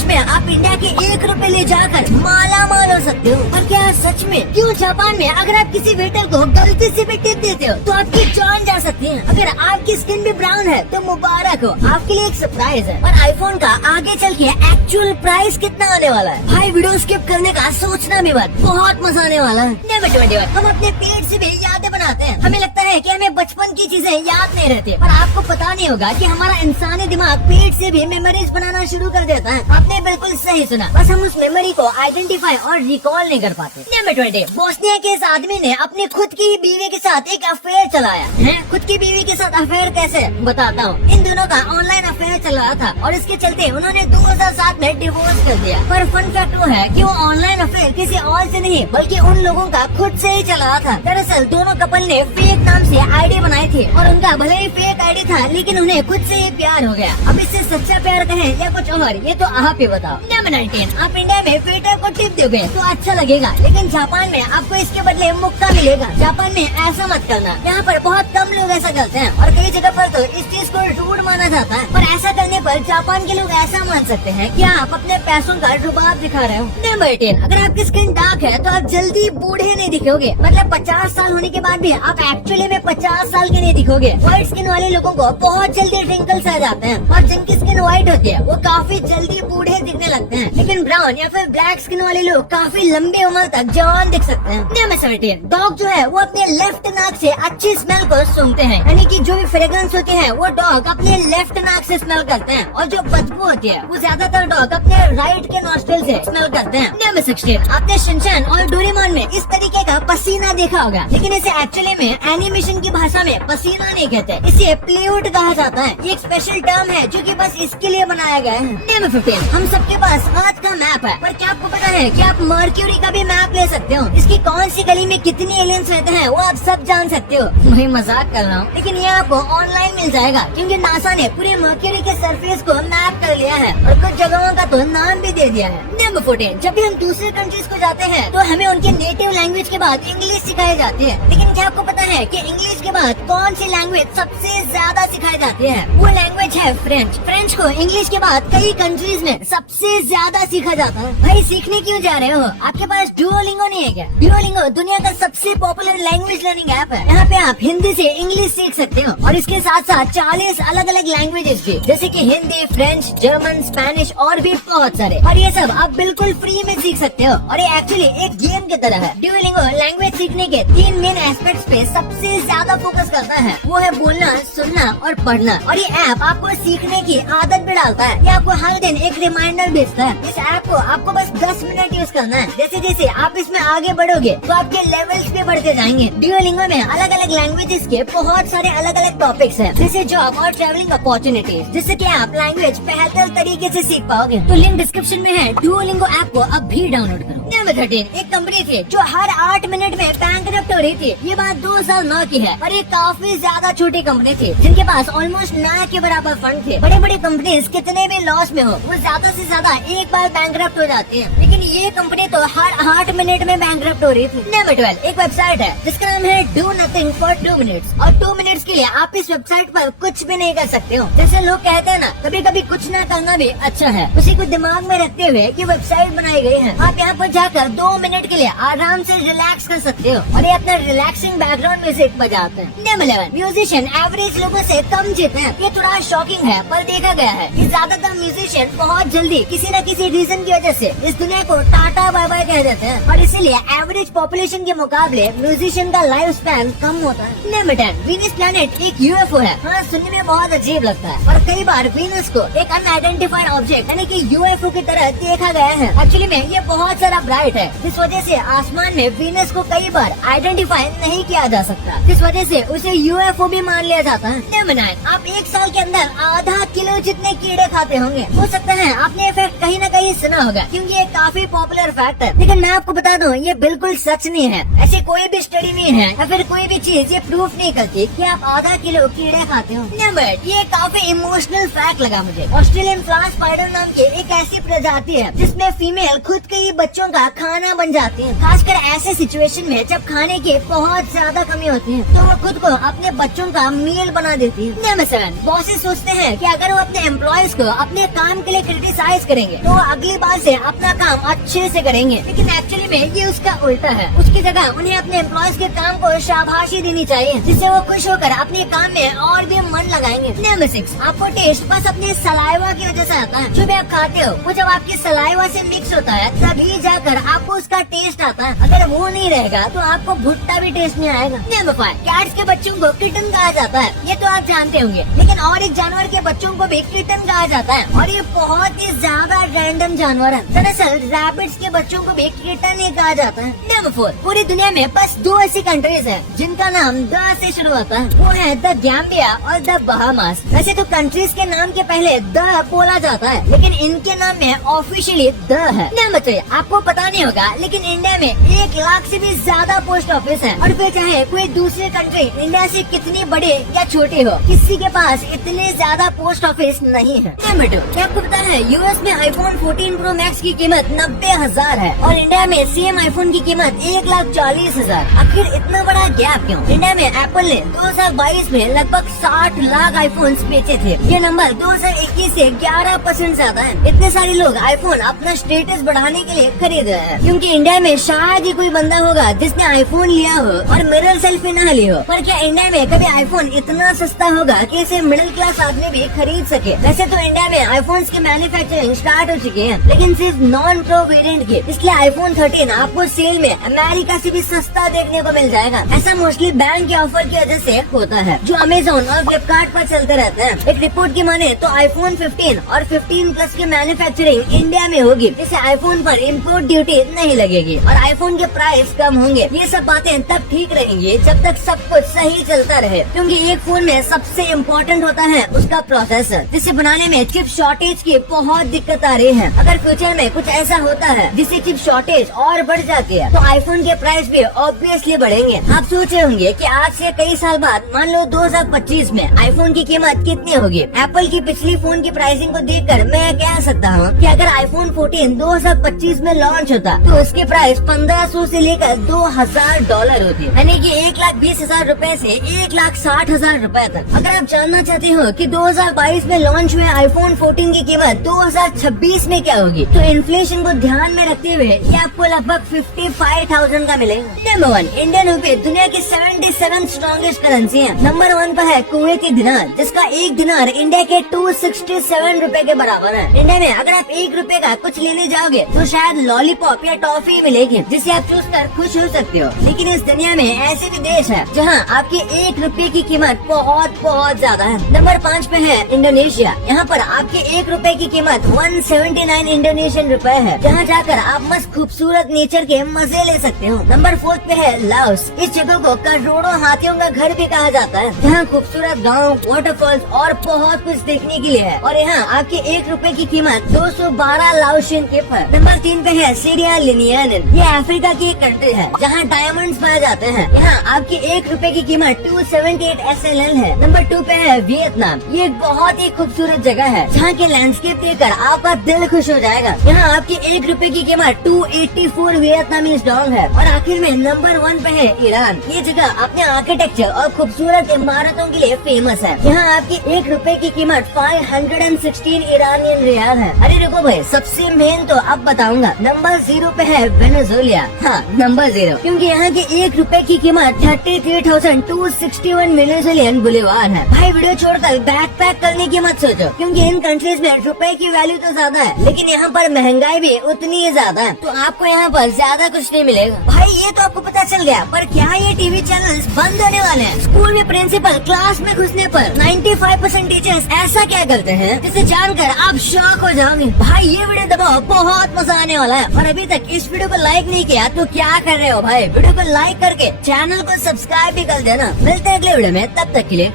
देश में आप इंडिया के 1 रुपए ले जाकर माला माल हो सकते हो। और क्या सच में? क्यों जापान में अगर आप किसी वेटर को गलती से भी टिप देते हो तो आपकी जान जा सकती है। अगर आपकी स्किन भी ब्राउन है तो मुबारक हो, आपके लिए एक सरप्राइज है। और आईफोन का आगे चल के एक्चुअल प्राइस कितना आने वाला है, भाई वीडियो स्किप करने का सोचना भी मत, बहुत मजा आने वाला है। नंबर 21, हम अपने पेट से भी यादें बनाते हैं। हमें लगता है कि हमें बचपन की चीजें याद नहीं रहती, पर आपको पता नहीं होगा कि हमारा इंसानी दिमाग पेट से भी मेमोरीज बनाना शुरू कर देता है। आपने बिल्कुल सही सुना, बस हम उस मेमोरी को आइडेंटिफाई और रिकॉल नहीं कर पाते। नंबर 20, बोस्निया के इस आदमी ने अपनी खुद की बीवी के साथ एक अफेयर चलाया है। खुद की बीवी के साथ अफेयर कैसे, बताता हूँ। इन दोनों का ऑनलाइन अफेयर चल रहा था और इसके चलते उन्होंने 2007 में डिवोर्स कर दिया। पर फन फैक्ट वो है कि वो ऑनलाइन अफेयर किसी और से नहीं बल्कि उन लोगों का खुद से ही चला था। दरअसल दोनों कपल ने फेक नाम से आईडी बनाई थी और उनका भले ही फेक आईडी था लेकिन उन्हें खुद से ही प्यार हो गया। अब इससे सच्चा प्यार कहें या कुछ और, ये तो आप ही बताओ। नंबर 19, आप इंडिया में वेटर को टिप दोगे तो अच्छा लगेगा, लेकिन जापान में आपको इसके बदले मुक्का मिलेगा। जापान में ऐसा मत करना, यहाँ पर बहुत कम लोग ऐसा करते हैं और कई जगह पर तो इस चीज को रूड माना जाता है। पर ऐसा करने पर जापान के लोग ऐसा मान सकते हैं कि आप अपने पैसों का रुबाब दिखा रहे हो। नंबर 18, अगर आपकी स्किन डार्क है तो आप जल्दी बूढ़े नहीं दिखोगे। मतलब 50 साल होने के बाद भी आप एक्चुअली में 50 साल के नहीं दिखोगे। व्हाइट स्किन वाले लोगों को बहुत जल्दी रिंकल्स आ जाते हैं और जिनकी स्किन व्हाइट होती है वो काफी जल्दी बूढ़े दिखने लगते हैं। लेकिन ब्राउन या फिर ब्लैक स्किन वाले लोग काफी लंबी उम्र तक जवान दिख सकते हैं। नंबर 17, डॉग जो है वो अपने लेफ्ट नाक से अच्छी स्मेल को सूंघते हैं, यानी कि जो भी फ्रेग्रेंस होती है वो डॉग अपने लेफ्ट नाक से स्मेल करते हैं और जो बदबू होती है वो ज्यादातर डॉग अपने राइट के नॉस्ट्रिल से स्मेल करते हैं। नंबर 16, आपने शिनचैन और डोरेमोन में इस तरीके का पसीना देखा होगा, लेकिन इसे एक्चुअली में एनिमेशन की भाषा में पसीना नहीं कहते, इसे प्लेउड कहा जाता है। ये एक स्पेशल टर्म है जो कि बस इसके लिए बनाया गया है। नंबर 15, हम सबके पास अर्थ का मैप है, पर क्या आपको पता है कि आप मर्क्यूरी का भी मैप ले सकते हो? इसकी कौन सी गली में कितने एलियंस रहते हैं वो आप सब जान सकते हो। मैं मजाक कर रहा हूँ, लेकिन ये आपको ऑनलाइन मिल जाएगा क्योंकि नासा ने पूरे मर्क्यूरी के सरफेस को मैप कर लिया है और कुछ जगहों का तो नाम भी दे दिया है। नंबर 14, जब भी हम दूसरे कंट्रीज को जाते हैं तो हमें उनके नेटिव लैंग्वेज के बाद इंग्लिश सिखाई जाती है, लेकिन क्या आपको पता है कि इंग्लिश के बाद कौन सी लैंग्वेज सबसे ज्यादा सिखाई जाती है? वो लैंग्वेज है फ्रेंच। फ्रेंच को इंग्लिश के बाद कई कंट्रीज में सबसे ज्यादा सीखा जाता है। भाई सीखने क्यों जा रहे हो? आपके पास डुओलिंगो नहीं है क्या? डुओलिंगो दुनिया का सबसे पॉपुलर लैंग्वेज लर्निंग ऐप है। यहाँ पे आप हिंदी से इंग्लिश सीख सकते हो और इसके साथ साथ 40 अलग अलग लैंग्वेजेस भी, जैसे कि हिंदी, फ्रेंच, जर्मन, स्पेनिश और भी बहुत सारे। और ये सब आप बिल्कुल फ्री में सीख सकते हो और ये एक्चुअली एक गेम की तरह है। डुओलिंगो लैंग्वेज सीखने के 3 मेन एस्पेक्ट्स पे सबसे ज्यादा फोकस करता है, वो है बोलना, सुनना और पढ़ना। और ये ऐप आपको सीखने की आदत भी डालता है। ये आपको हर दिन एक रिमाइंडर भेजता है। इस ऐप को आपको बस 10 मिनट यूज करना है। जैसे जैसे आप इसमें आगे बढ़ोगे तो आपके लेवल्स भी बढ़ते जाएंगे। डुओलिंगो में अलग अलग लैंग्वेजेस के बहुत सारे अलग अलग टॉपिक्स हैं, जैसे जॉब और ट्रैवलिंग अपॉर्चुनिटीज, जिससे कि आप लैंग्वेज बेहतर तरीके से सीख पाओगे। तो लिंक डिस्क्रिप्शन में है। डुओलिंगो ऐप को अब भी डाउनलोड करो। नंबर 13, एक कंपनी थी जो हर 8 मिनट में बैंकरप्ट हो रही थी। ये बात 2009 की है और ये काफी ज्यादा छोटी कंपनी थी जिनके पास ऑलमोस्ट ना के बराबर फंड थे। बड़े बड़े कंपनीज कितने भी लॉस में हो वो ज्यादा से ज्यादा एक बार बैंकरप्ट हो जाती है, लेकिन ये कंपनी तो हर 8 मिनट में बैंकरप्ट हो रही थी। नंबर 12, एक वेबसाइट है जिसका नाम है डू नथिंग फॉर 2 मिनट्स और 2 मिनट्स के लिए आप इस वेबसाइट पर कुछ भी नहीं कर सकते हो। जैसे लोग कहते हैं ना, कभी कभी कुछ ना करना भी अच्छा है, उसी को दिमाग में रखते हुए ये वेबसाइट बनाई गई है। आप यहाँ पर जाकर 2 मिनट के लिए आराम से रिलैक्स कर सकते हो और ये अपना रिलैक्सिंग बैकग्राउंड म्यूजिक बजाते हैं। नंबर 11, म्यूजिशियन एवरेज लोगों से कम जीते हैं। ये थोड़ा शॉकिंग है पर देखा गया है कि ज्यादातर म्यूजिशियन बहुत जल्दी किसी न किसी रीजन की वजह से इस दुनिया को टाटा बाय बाय कह देते हैं और इसीलिए एवरेज पॉपुलेशन के मुकाबले म्यूजिशियन का लाइफ स्पैन कम होता है। नंबर 10, वीनस प्लैनेट एक यूएफओ है। हाँ, सुनने में बहुत अजीब लगता है और कई बार वीनस को एक अनआइडेंटिफाइड ऑब्जेक्ट यानी कि यूएफओ की तरह देखा गया है। एक्चुअली में ये बहुत सारा ब्राइट है, इस वजह से आसमान में वीनस को कई बार आइडेंटिफाई नहीं किया जा सकता, इस वजह से उसे यूएफओ भी मान लिया जाता है। नंबर 9, आप एक साल के अंदर आधा किलो जितने कीड़े खाते होंगे। हो सकता है आपने ये फैक्ट कहीं न कहीं सुना होगा क्योंकि ये काफी पॉपुलर फैक्ट है, लेकिन मैं आपको बता दूं ये बिल्कुल सच नहीं है। ऐसी कोई भी स्टडी नहीं है या फिर कोई भी चीज ये प्रूफ नहीं करती कि आप आधा किलो कीड़े खाते हो। नंबर 8, ये काफी इमोशनल फैक्ट लगा मुझे। ऑस्ट्रेलियन फ्लावर स्पाइडर नाम की एक ऐसी प्रजाति है जिसमें फीमेल खुद के ही बच्चों का का खाना बन जाती है। खासकर ऐसे सिचुएशन में जब खाने की बहुत ज्यादा कमी होती है तो वो खुद को अपने बच्चों का मील बना देती है। नंबर 7, बॉसेस सोचते हैं कि अगर वो अपने एम्प्लॉयज को अपने काम के लिए क्रिटिसाइज करेंगे तो वो अगली बार से अपना काम अच्छे से करेंगे, लेकिन एक्चुअली में ये उसका उल्टा है। उसकी जगह उन्हें अपने एम्प्लॉयज के काम को शाबाशी देनी चाहिए, जिससे वो खुश होकर अपने काम में और भी मन लगाएंगे। नंबर 6, आपको टेस्ट बस अपने सलाइवा की वजह से आता है। जो भी आप खाते हो वो जब आपकी सलाइवा से मिक्स होता है तभी जाकर आपको उसका टेस्ट आता है। अगर वो नहीं रहेगा तो आपको भुट्टा भी टेस्ट नहीं आएगा। नंबर 5, कैट्स के बच्चों को किटन कहा जाता है, ये तो आप जानते होंगे, लेकिन और एक जानवर के बच्चों को भी किटन कहा जाता है और ये बहुत ही ज्यादा रैंडम जानवर है। दरअसल रैबिट्स के बच्चों को भी किटन ही कहा जाता है। नंबर 4, पूरी दुनिया में बस 2 ऐसी कंट्रीज है जिनका नाम द से शुरू होता है, वो है द गैम्बिया और द बहामास। वैसे तो कंट्रीज के नाम के पहले द बोला जाता है, लेकिन इनके नाम में ऑफिशियली द है। नंबर 3, आपको पता नहीं होगा लेकिन इंडिया में 1 लाख से भी ज्यादा पोस्ट ऑफिस है, और फिर चाहे कोई दूसरी कंट्री इंडिया से कितनी बड़ी या छोटी हो, किसी के पास इतने ज्यादा पोस्ट ऑफिस नहीं है। नंबर 2, क्या आपको पता है यूएस में आईफोन 14 प्रो मैक्स की कीमत 90,000 है और इंडिया में सेम आईफोन की कीमत 1,40,000। आखिर इतना बड़ा गैप क्यों? इंडिया में एप्पल ने 2022 में लगभग 60 लाख आईफोन बेचे थे। ये नंबर 2021 से 11% ज्यादा है। इतने सारे लोग आईफोन अपना स्टेटस बढ़ाने के लिए खरीद रहे हैं, क्योंकि इंडिया में शायद ही कोई बंदा होगा जिसने आईफोन लिया हो और मिरर सेल्फी न ली हो। पर क्या इंडिया में कभी आईफोन इतना सस्ता होगा कि इसे मिडिल क्लास आदमी भी खरीद सके? वैसे तो इंडिया में आईफोन की मैन्युफैक्चरिंग स्टार्ट हो चुकी है, लेकिन सिर्फ नॉन प्रो वेरिएंट की, इसलिए आईफोन 13 आपको सेल में अमेरिका से भी सस्ता देखने को मिल जाएगा। ऐसा मोस्टली बैंक के ऑफर की वजह से होता है, जो अमेजोन और फ्लिपकार्ट पर चलते रहते हैं। एक रिपोर्ट की माने तो आईफोन 15 और 15 प्लस की मैन्युफैक्चरिंग इंडिया में होगी, जिससे आईफोन पर इम्पोर्ट ड्यूटी नहीं लगेगी और आईफोन के प्राइस कम होंगे। ये सब बातें तब ठीक रहेंगी जब तक सब कुछ सही चलता रहे, क्योंकि एक फोन में सबसे इम्पोर्टेंट होता है उसका प्रोसेसर, जिसे बनाने में चिप शॉर्टेज की बहुत दिक्कत आ रही है। अगर फ्यूचर में कुछ ऐसा होता है जिससे चिप शॉर्टेज और बढ़ जाती है तो आईफोन के प्राइस भी ऑब्वियसली बढ़ेंगे। आप सोच रहे होंगे कि आज से कई साल बाद मान लो 2025 में आईफोन की कीमत कितनी होगी? एप्पल की पिछली फोन की प्राइसिंग को देखकर मैं कह सकता हूँ कि अगर आईफोन 14 2025 में लॉन्च होता तो उसकी प्राइस 1500 से लेकर $2,000 होती, यानी कि 1,20,000 रूपए से 1,60,000 रूपए तक। अगर आप जानना चाहते हो कि 2022 में लॉन्च हुए आईफोन 14 की कीमत 2026 में क्या होगी, तो इन्फ्लेशन को ध्यान में रखते हुए ये आपको लगभग 55,000 का मिलेगा। नंबर 1, इंडियन रुपए दुनिया की 77 स्ट्रॉन्गेस्ट करेंसी है। नंबर 1 पर है कुवैती दिनार, जिसका 1 दिनार इंडिया के 267 रूपए के बराबर है। इंडिया में अगर आप 1 रुपए का कुछ लेने जाओगे तो शायद लॉलीपॉप या टॉफी मिलेगी, जिसे आप चूज कर खुश हो सकते हो। लेकिन इस दुनिया में ऐसे भी देश है जहाँ आपके 1 रुपए की कीमत बहुत बहुत ज्यादा है। नंबर 5 पे है इंडोनेशिया। यहाँ पर आपके 1 रुपए की कीमत 179 इंडोनेशियन रुपए है, जहाँ जाकर आप मस्त खूबसूरत नेचर के मजे ले सकते हो। नंबर 4 पे है लाओस। इस जगह को करोड़ों हाथियों का घर भी कहा जाता है, जहाँ खूबसूरत गाँव, वाटरफॉल्स और बहुत कुछ देखने के लिए है। और यहाँ आपके 1 रुपए की कीमत 212 लाओशियन टिप है। नंबर 3 पे है सीरिया लिनियन। ये अफ्रीका की एक कंट्री है जहाँ डायमंड्स पाए जाते हैं। यहाँ आपकी 1 रुपए की कीमत 278 SLL है। नंबर 2 पे है वियतनाम। ये एक बहुत ही खूबसूरत जगह है जहाँ के लैंडस्केप देखकर आपका दिल खुश हो जाएगा। यहाँ आपकी 1 रुपए की कीमत 284 वियतनामीज डॉलर है। और आखिर में नंबर 1 पे है ईरान। ये जगह अपने आर्किटेक्चर और खूबसूरत इमारतों के लिए फेमस है। यहाँ आपकी 1 रुपए की कीमत 516 ईरानियन रियाल है। अरे रुको भाई, सबसे मेन तो अब बताऊंगा। नंबर 0 पे है वेनेजुएला। हाँ, नंबर 0, क्योंकि यहाँ की 1 रुपए की कीमत 33,261 वेनेजुएलियन बोलीवार है। भाई वीडियो छोड़कर बैक पैक करने की मत सोचो, क्योंकि इन कंट्रीज में रुपए की वैल्यू तो ज्यादा है, लेकिन यहाँ पर महंगाई भी उतनी ही ज्यादा है, तो आपको यहाँ पर ज्यादा कुछ नहीं मिलेगा। भाई ये तो आपको पता चल गया, पर क्या ये टीवी चैनल्स बंद होने वाले हैं? स्कूल में प्रिंसिपल क्लास में घुसने पर 95% टीचर्स ऐसा क्या करते हैं जिसे जानकर आप शॉक हो जाओगे। भाई ये वीडियो दबाओ, बहुत मजा आने वाला है। और अभी तक इस वीडियो को लाइक नहीं किया तो क्या कर रहे हो भाई? वीडियो को लाइक करके चैनल को सब्सक्राइब भी कर देना। मिलते हैं अगले वीडियो में, तब तक के लिए।